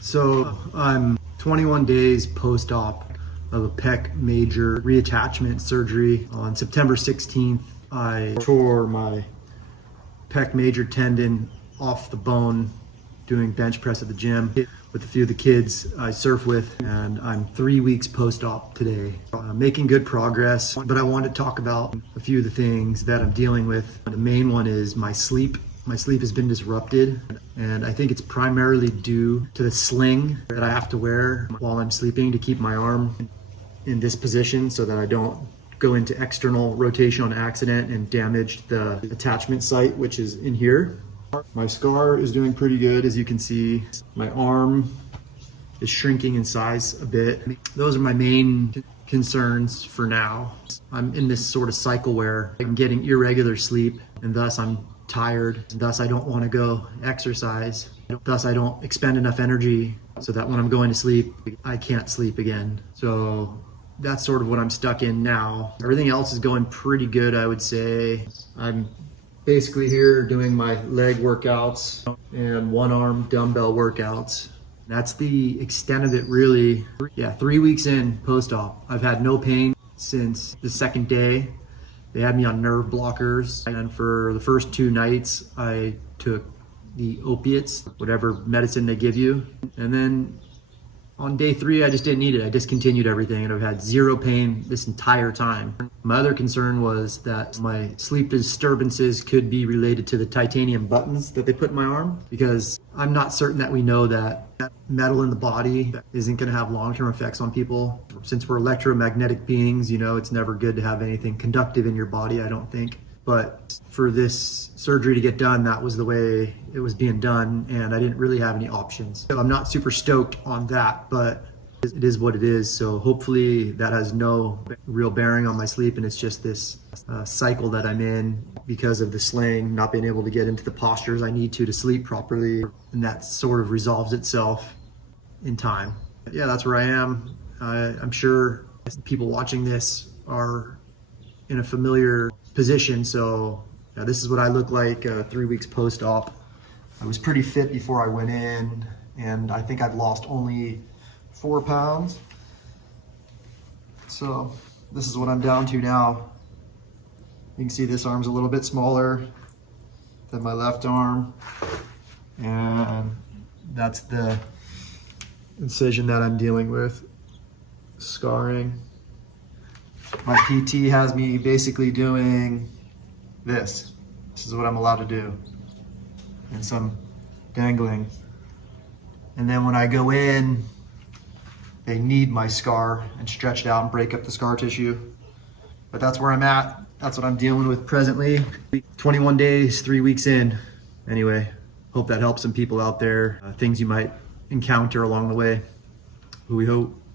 So I'm 21 days post-op of a Pec Major reattachment surgery. On September 16th, I tore my Pec Major tendon off the bone doing bench press at the gym with a few of the kids I surf with, and I'm 3 weeks post-op today. Making good progress, but I want to talk about a few of the things that I'm dealing with. The main one is my sleep. My sleep has been disrupted, and I think it's primarily due to the sling that I have to wear while I'm sleeping to keep my arm in this position so that I don't go into external rotation on accident and damage the attachment site, which is in here. My scar is doing pretty good, as you can see. My arm is shrinking in size a bit. Those are my main concerns for now. I'm in this sort of cycle where I'm getting irregular sleep, and thus I'm tired, and thus I don't want to go exercise. Thus I don't expend enough energy so that when I'm going to sleep, I can't sleep again. So that's sort of what I'm stuck in now. Everything else is going pretty good, I would say. I'm basically here doing my leg workouts and one arm dumbbell workouts. That's the extent of it, really. Yeah, 3 weeks in post-op. I've had no pain since the second day. They had me on nerve blockers, and for the first 2 nights I took the opiates, whatever medicine they give you, and then on day 3 I just didn't need it. I discontinued everything, and I've had zero pain this entire time. My other concern was that my sleep disturbances could be related to the titanium buttons that they put in my arm, because I'm not certain that we know that metal in the body isn't going to have long-term effects on people. Since we're electromagnetic beings, you know, it's never good to have anything conductive in your body, I don't think. But for this surgery to get done, that was the way it was being done, and I didn't really have any options. So I'm not super stoked on that, but it is what it is. So hopefully that has no real bearing on my sleep, and it's just this cycle that I'm in because of the sling, not being able to get into the postures I need to sleep properly, and that sort of resolves itself in time. Yeah, that's where I am. I'm sure people watching this are in a familiar position. So yeah, this is what I look like 3 weeks post-op. I was pretty fit before I went in, and I think I've lost only 4 pounds. So this is what I'm down to now. You can see this arm's a little bit smaller than my left arm, and that's the incision that I'm dealing with, scarring. My PT has me basically doing this. This is what I'm allowed to do, and some dangling. And then when I go in, they knead my scar and stretch it out and break up the scar tissue. But that's where I'm at. That's what I'm dealing with presently. 21 days, 3 weeks in. Anyway, hope that helps some people out there. Things you might encounter along the way. We hope.